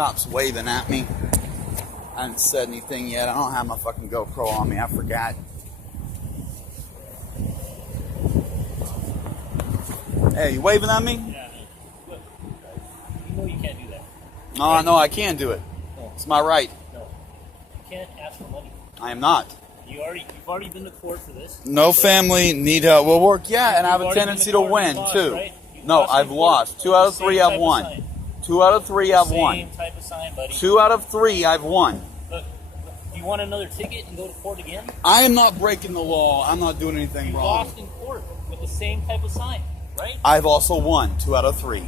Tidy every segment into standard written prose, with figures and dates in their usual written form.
cop's waving at me. I haven't said anything yet. I don't have my fucking GoPro on me. I forgot. Hey, you waving at me? Yeah. You know you can't do that. No, no, I can do it. No. It's my right. No. You can't ask for money. I am not. You've already been to court for this. No family, need help. Will work, yeah, and I have a tendency to win, too. Right? No, I've lost. 2 out of 3 I've won. 2 out of 3 I've won. Same type of sign, buddy. 2 out of 3 I've won. Look, do you want another ticket and go to court again? I am not breaking the law. I'm not doing anything You wrong. lost in court with the same type of sign, right? I've also won 2 out of 3. You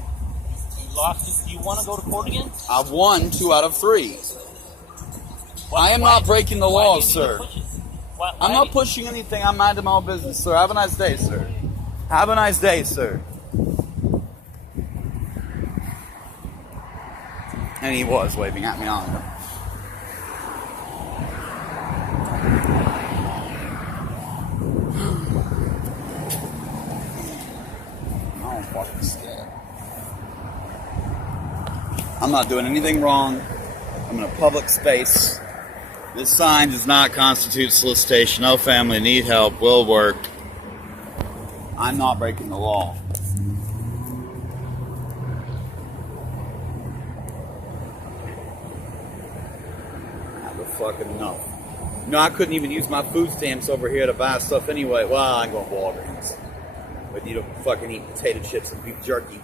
lost. Do you want to go to court again? I've won 2 out of 3. I am not breaking the law, sir. I'm not pushing anything. I'm minding my own business, sir. Have a nice day, sir. Have a nice day, sir. And he was waving at me on it. I'm fucking scared. I'm not doing anything wrong. I'm in a public space. This sign does not constitute solicitation. No family, need help, will work. I'm not breaking the law. I have fucking enough. No, I couldn't even use my food stamps over here to buy stuff anyway. Well, I'm going to Walgreens. But you don't fucking eat potato chips and beef jerky.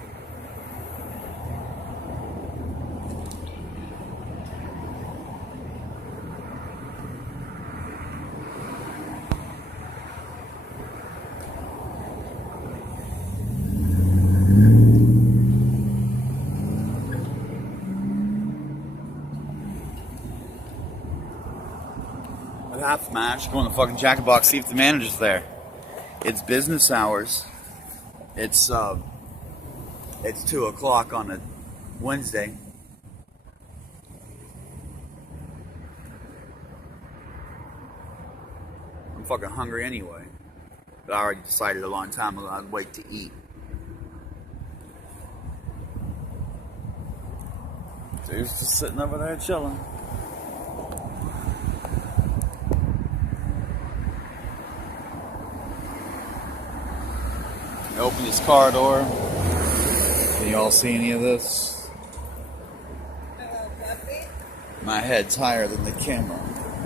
Half smash, go in the fucking jacket box, see if the manager's there. It's business hours. It's 2 o'clock on a Wednesday. I'm fucking hungry anyway. But I already decided a long time ago I'd wait to eat. Dude's just sitting over there chilling. Open his car door. Can you all see any of this? Hello, puppy. My head's higher than the camera.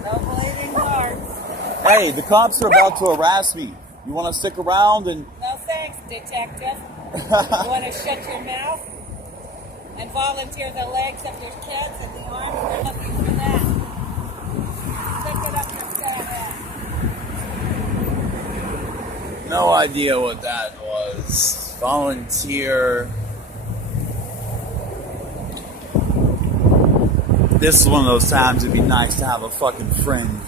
No bleeding hearts. Hey, the cops are about to harass me. You want to stick around and... No thanks, detective. You want to shut your mouth and volunteer the legs of your kids and the arms? We're looking for that. Stick it up your fat ass. No idea what that was. Volunteer. This is one of those times it'd be nice to have a fucking friend.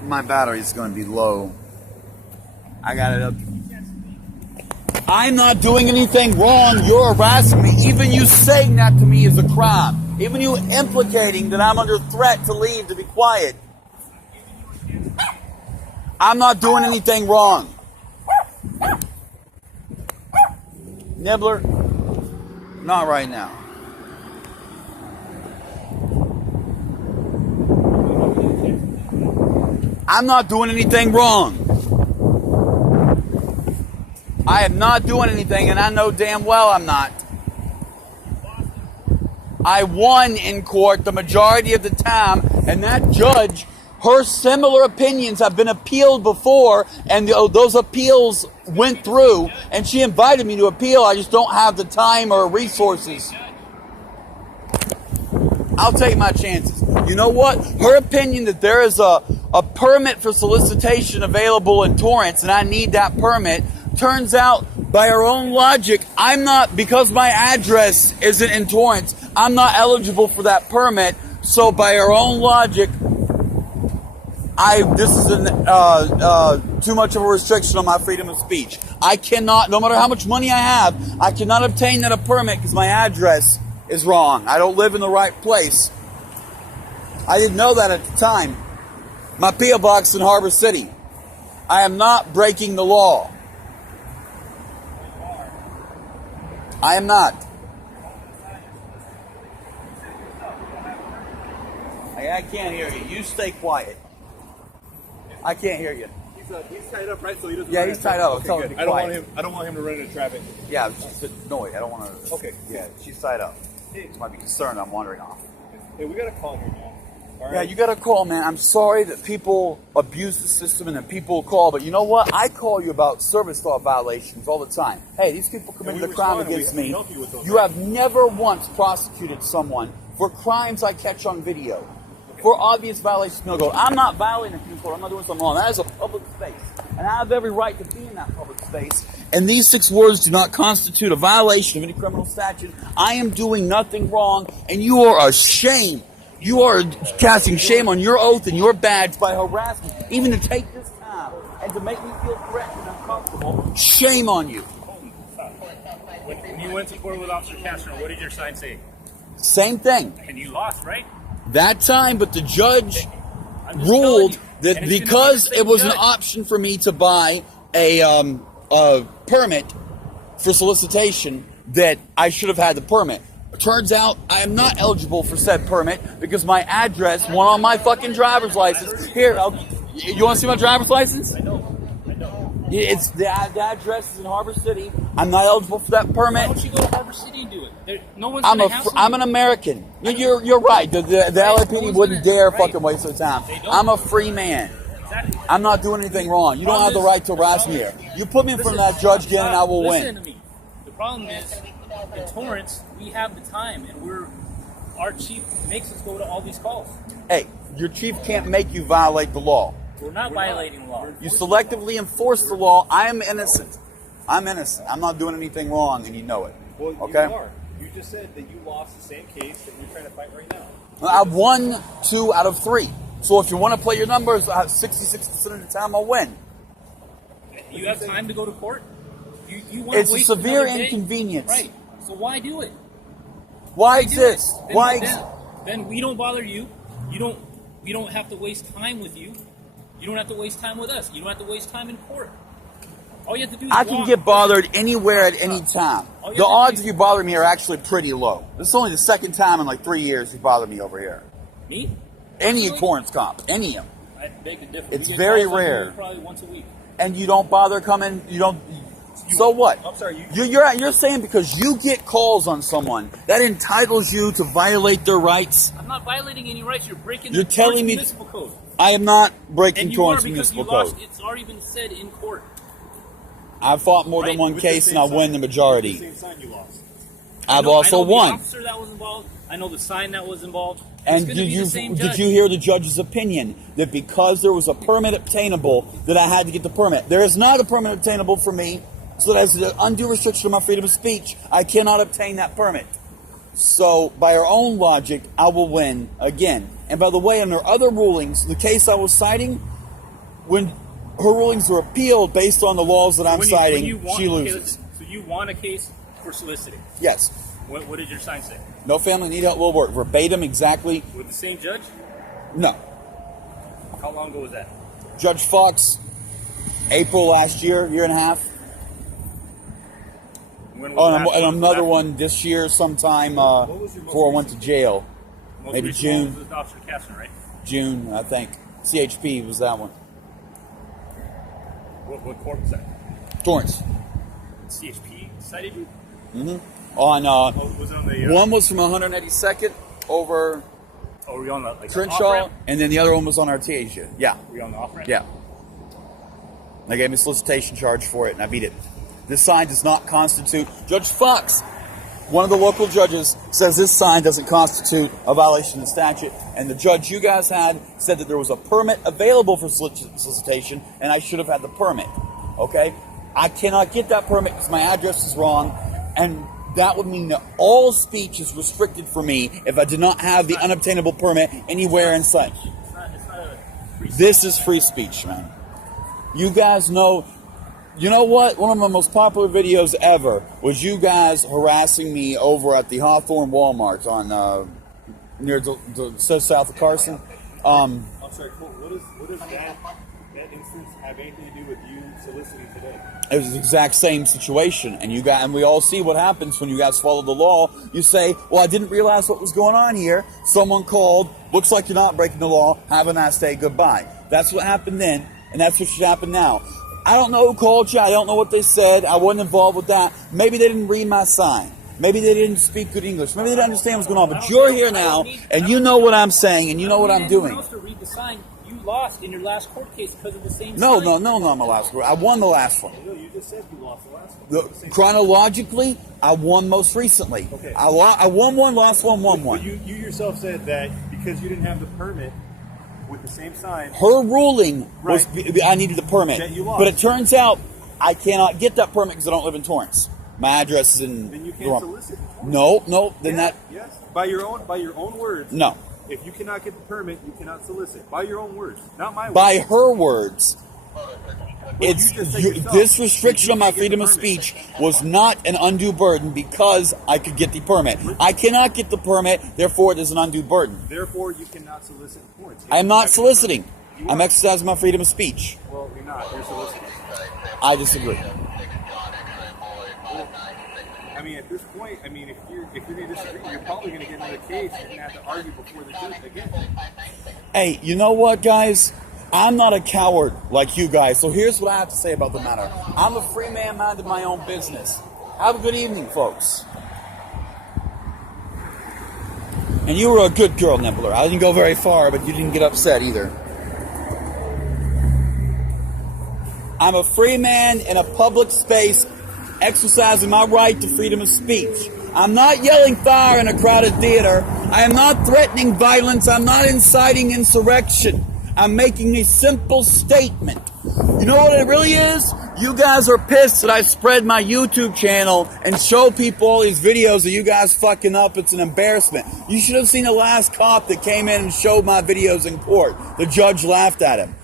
My battery's going to be low. I got it up. I'm not doing anything wrong. You're harassing me. Even you saying that to me is a crime. Even you implicating that I'm under threat to leave, to be quiet. I'm not doing anything wrong. Nibbler, not right now. I'm not doing anything wrong. I am not doing anything, and I know damn well I'm not. I won in court the majority of the time, and that judge, her similar opinions have been appealed before, and those appeals went through, and she invited me to appeal. I just don't have the time or resources. I'll take my chances. You know what? Her opinion that there is a permit for solicitation available in Torrance, and I need that permit, turns out, by her own logic, I'm not, because my address isn't in Torrance, I'm not eligible for that permit. So by her own logic, This is too much of a restriction on my freedom of speech. I cannot, no matter how much money I have, I cannot obtain that a permit because my address is wrong. I don't live in the right place. I didn't know that at the time. My P.O. box in Harbor City. I am not breaking the law. I am not. I can't hear you. You stay quiet. I can't hear you. He's tied up, right? So he doesn't. Yeah, he's tied up. Okay, good. I don't want him to run into traffic. Yeah, just annoyed. I don't want to. Okay. Yeah, she's tied up. She might be concerned I'm wandering off. Hey, we got a call here now. All right. Yeah, you got to call, man. I'm sorry that people abuse the system and that people call, but you know what? I call you about service law violations all the time. Hey, these people committed a crime against me. You have never once prosecuted someone for crimes I catch on video. For obvious violations of penal code. I'm not violating penal code. I'm not doing something wrong. That is a public space. And I have every right to be in that public space. And these 6 words do not constitute a violation of any criminal statute. I am doing nothing wrong, and you are a shame. You are casting shame on your oath and your badge by harassing me. Even to take this time and to make me feel threatened and uncomfortable. Shame on you. When you went to court with Officer Castro, what did your sign say? Same thing. And you lost, right? That time, but the judge ruled that because it was an option for me to buy a permit for solicitation, that I should have had the permit. Turns out I am not eligible for said permit because my address went on my fucking driver's license. Here, you want to see my driver's license? I know. It's the address is in Harbor City. I'm not eligible for that permit. Why don't you go to Harbor City and do it? No one's going to hassle you. I'm an American. You're right. The LAPD wouldn't dare fucking waste their time. I'm a free man. Exactly. I'm not doing anything wrong. You don't have the right to harass me here. You put me in front of that judge again and I will win. Listen to me. The problem is, in Torrance, we have the time, and our chief makes us go to all these calls. Hey, your chief can't make you violate the law. We're not violating the law. You selectively enforce the law. I am innocent. I'm innocent. I'm not doing anything wrong, and you know it. Well, okay? You are. You just said that you lost the same case that you're trying to fight right now. I've won 2 out of 3. So if you want to play your numbers, 66% of the time I'll win. You have time to go to court? You want It's to a waste severe another day? inconvenience. Right. So why do it? Why exist? Then we don't bother you. We don't have to waste time with you. You don't have to waste time with us. You don't have to waste time in court. All you have to do is I can get bothered anywhere at any time. The odds of you bothering me are actually pretty low. This is only the second time in like 3 years you bothered me over here. Me? Any Torrance cop, any of them. I beg to differ. It's We get very calls on rare. you probably once a week. And you don't bother coming. You don't. So what? I'm sorry. You're saying because you get calls on someone that entitles you to violate their rights. I'm not violating any rights. You're breaking You're the telling me municipal code. I am not breaking And you Torrance are because municipal you lost. code. It's already been said in court. I've fought more than Right, one With the case same and I sign. win the With majority. the same sign you lost. I've I also know the won. officer that was involved. I know the sign that was involved. It's And gonna be the same did judge. you hear the judge's opinion that because there was a permit obtainable that I had to get the permit? There is not a permit obtainable for me, so that as an undue restriction of my freedom of speech, I cannot obtain that permit. So by our own logic, I will win again. And by the way, under other rulings, the case I was citing, when her rulings were appealed based on the laws that I'm citing, she loses. So you won a case for soliciting. Yes. What did your sign say? No family need help will work. Verbatim, exactly. With the same judge? No. How long ago was that? Judge Fox, April last year and a half. When Oh, was and that? another one this year sometime before I went to jail. Most maybe recent June. one was with Officer Kastner, right? June, I think. CHP was that one. What court was that? Torrance. CHP cited you? On Was it on the... one was from 182nd over were you on the... Like, Crenshaw, the off-ramp? and then the other one was on Artesia. Yeah, Were you on the off-ramp? yeah. They gave me a solicitation charge for it, and I beat it. This sign does not constitute... Judge Fox, one of the local judges, says this sign doesn't constitute a violation of the statute, and the judge you guys had said that there was a permit available for solicitation, and I should have had the permit. Okay? I cannot get that permit because my address is wrong, and that would mean that all speech is restricted for me if I did not have the unobtainable permit anywhere in sight. It's not a free free speech. This is free speech, man. You guys know. You know what? One of my most popular videos ever was you guys harassing me over at the Hawthorne Walmart on near south of Carson. I'm sorry, Colton, what does that instance have anything to do with you soliciting today? It was the exact same situation, and we all see what happens when you guys follow the law. You say, "Well, I didn't realize what was going on here. Someone called. Looks like you're not breaking the law. Have a nice day. Goodbye." That's what happened then, and that's what should happen now. I don't know who called you. I don't know what they said. I wasn't involved with that. Maybe they didn't read my sign. Maybe they didn't speak good English. Maybe they didn't understand what's going on. But you're here now, and you know what I'm saying, and you know what I'm doing. You're supposed to read the sign. You lost in your last court case because of the same No, sign. not my last one. I won the last one. No, you just said you lost the last one. Chronologically, I won most recently. Okay. I won one, lost one, won one. But you yourself said that because you didn't have the permit with the same sign. Her ruling was Right. I needed the permit. That you lost. But it turns out I cannot get that permit because I don't live in Torrance. My address is in Then you can't Durham. solicit. No, then Yes, that yes. By your own words. no. If you cannot get the permit, you cannot solicit. By your own words, not my words. By her words, you it's just said yourself this restriction you on my can't get freedom the of permit. speech was not an undue burden because I could get the permit. I cannot get the permit, therefore it is an undue burden. Therefore, you cannot solicit points. I am not soliciting. You I'm are. exercising my freedom of speech. Well, you're not. You're soliciting. I disagree. I mean, at this point, I mean, if you're going to disagree, you're probably going to get another case. You're going to have to argue before the judge again. Hey, you know what, guys? I'm not a coward like you guys, so here's what I have to say about the matter. I'm a free man minding my own business. Have a good evening, folks. And you were a good girl, Nibbler. I didn't go very far, but you didn't get upset either. I'm a free man in a public space exercising my right to freedom of speech. I'm not yelling fire in a crowded theater. I am not threatening violence. I'm not inciting insurrection. I'm making a simple statement. You know what it really is? You guys are pissed that I spread my YouTube channel and show people all these videos of you guys fucking up. It's an embarrassment. You should have seen the last cop that came in and showed my videos in court. The judge laughed at him.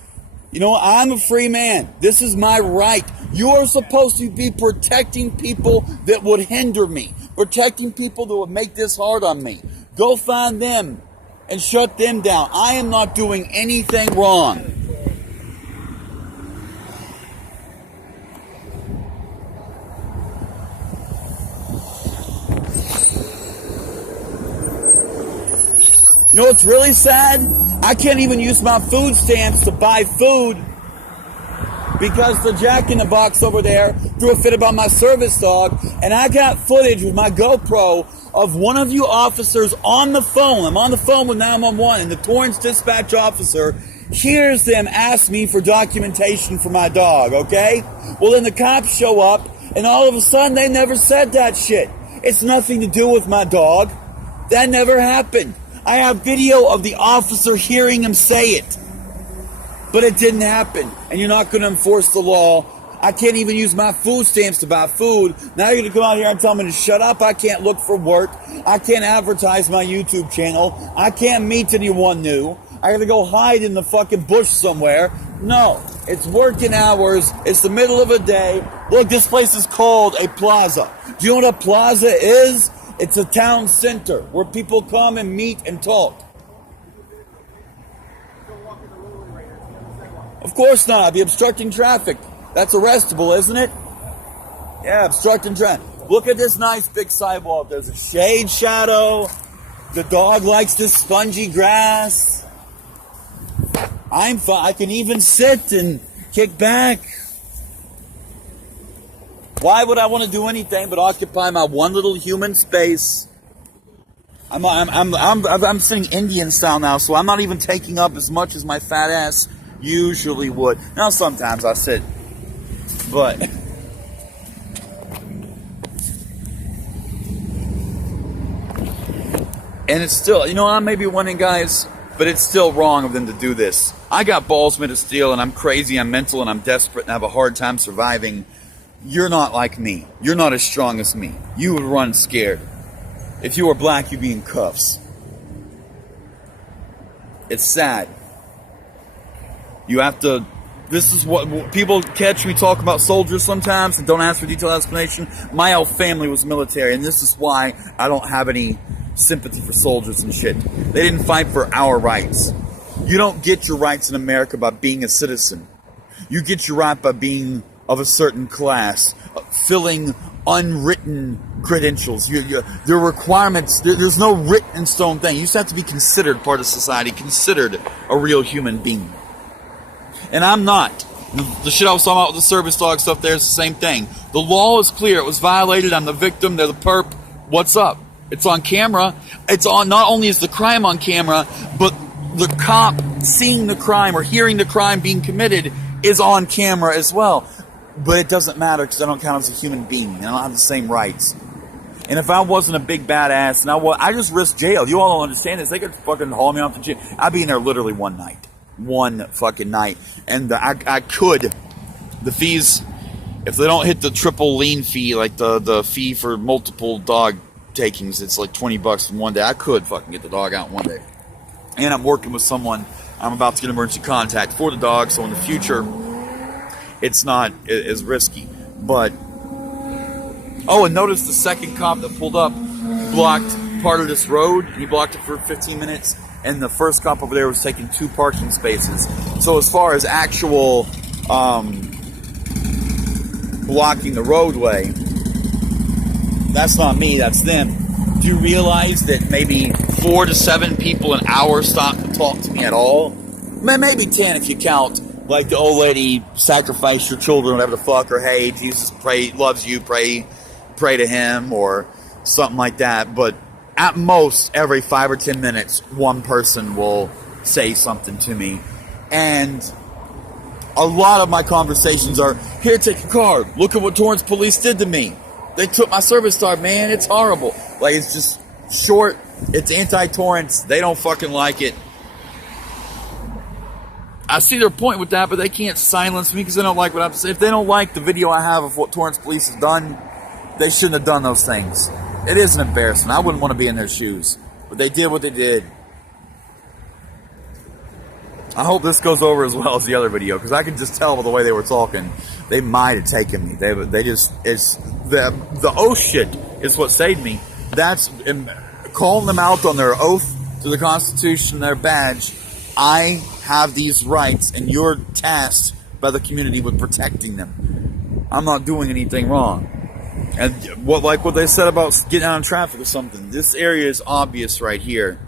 You know, I'm a free man. This is my right. You are supposed to be protecting people that would hinder me, protecting people that would make this hard on me. Go find them and shut them down. I am not doing anything wrong. You know what's really sad? I can't even use my food stamps to buy food because the Jack-in-the-Box over there threw a fit about my service dog, and I got footage with my GoPro of one of you officers on the phone. I'm on the phone with 911, and the Torrance dispatch officer hears them ask me for documentation for my dog, okay? Well, then the cops show up, and all of a sudden they never said that shit. It's nothing to do with my dog. That never happened. I have video of the officer hearing him say it. But it didn't happen. And you're not going to enforce the law. I can't even use my food stamps to buy food. Now you're going to come out here and tell me to shut up. I can't look for work. I can't advertise my YouTube channel. I can't meet anyone new. I got to go hide in the fucking bush somewhere. No. It's working hours. It's the middle of a day. Look, this place is called a plaza. Do you know what a plaza is? It's a town center where people come and meet and talk. Of course not. I'd be obstructing traffic. That's arrestable, isn't it? Yeah, obstructing traffic. Look at this nice big sidewalk. There's a shade shadow. The dog likes this spongy grass. I'm fine. I can even sit and kick back. Why would I want to do anything but occupy my one little human space? I'm sitting Indian style now, so I'm not even taking up as much as my fat ass usually would. Now sometimes I sit, but and it's still, you know, I may be winning, guys, but it's still wrong of them to do this. I got balls made of steel, and I'm crazy, I'm mental, and I'm desperate, and I have a hard time surviving. You're not like me. You're not as strong as me. You would run scared. If you were black, you'd be in cuffs. It's sad. You have to. This is what people catch me talk about soldiers sometimes and don't ask for detailed explanation. My whole family was military, and this is why I don't have any sympathy for soldiers and shit. They didn't fight for our rights. You don't get your rights in America by being a citizen. You get your right by being of a certain class, filling unwritten credentials. There are requirements. There's no written in stone thing. You just have to be considered part of society, considered a real human being. And I'm not. The shit I was talking about with the service dog stuff there is the same thing. The law is clear. It was violated. I'm the victim. They're the perp. What's up? It's on camera. It's on. Not only is the crime on camera, but the cop seeing the crime or hearing the crime being committed is on camera as well. But it doesn't matter because I don't count as a human being. And I don't have the same rights. And if I wasn't a big badass, and I just risked jail. You all don't understand this. They could fucking haul me off to jail. I'd be in there literally one night. One fucking night. And I could. The fees, if they don't hit the triple lien fee, like the fee for multiple dog takings, it's like $20 in one day. I could fucking get the dog out in one day. And I'm working with someone. I'm about to get emergency contact for the dog, so in the future, it's not as risky. But, oh, and notice the second cop that pulled up blocked part of this road. He blocked it for 15 minutes. And the first cop over there was taking 2 parking spaces. So as far as actual blocking the roadway, that's not me, that's them. Do you realize that maybe 4 to 7 people an hour stop to talk to me at all? Maybe 10 if you count, like the old lady, sacrifice your children, whatever the fuck, or hey, Jesus loves you, pray to him, or something like that. But at most, every 5 or 10 minutes, one person will say something to me. And a lot of my conversations are, here, take your card. Look at what Torrance Police did to me. They took my service card, man. It's horrible. Like, it's just short. It's anti-Torrance. They don't fucking like it. I see their point with that, but they can't silence me because they don't like what I have to say. If they don't like the video I have of what Torrance Police has done, they shouldn't have done those things. It is an embarrassment. I wouldn't want to be in their shoes. But they did what they did. I hope this goes over as well as the other video, because I can just tell by the way they were talking. They might have taken me. They just, it's, the oath shit is what saved me. That's, calling them out on their oath to the Constitution, their badge. I have these rights, and you're tasked by the community with protecting them. I'm not doing anything wrong. And what they said about getting out of traffic or something. This area is obvious right here.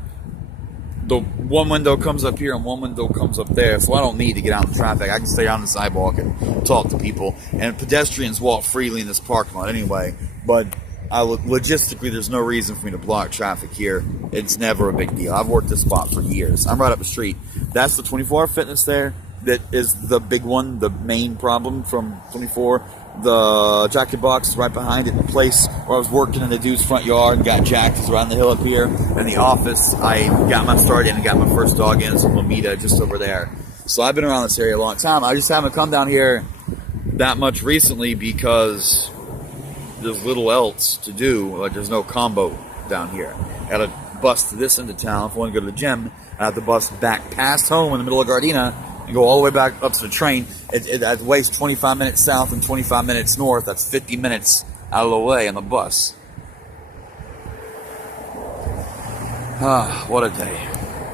The one window comes up here and one window comes up there, so I don't need to get out in traffic. I can stay on the sidewalk and talk to people. And pedestrians walk freely in this parking lot anyway. But logistically, there's no reason for me to block traffic here. It's never a big deal. I've worked this spot for years. I'm right up the street. That's the 24-hour fitness there. That is the big one, the main problem from 24. The jacket box right behind it, the place where I was working in the dude's front yard and got jacked is around the hill up here. And the office, I got my start in and got my first dog in, so Lomita just over there. So I've been around this area a long time. I just haven't come down here that much recently because there's little else to do. Like, there's no combo down here. I got to bus to this end of town if I want to go to the gym. I have to bus back past home in the middle of Gardena and go all the way back up to the train. It wastes 25 minutes south and 25 minutes north. That's 50 minutes out of the way on the bus. Ah, what a day.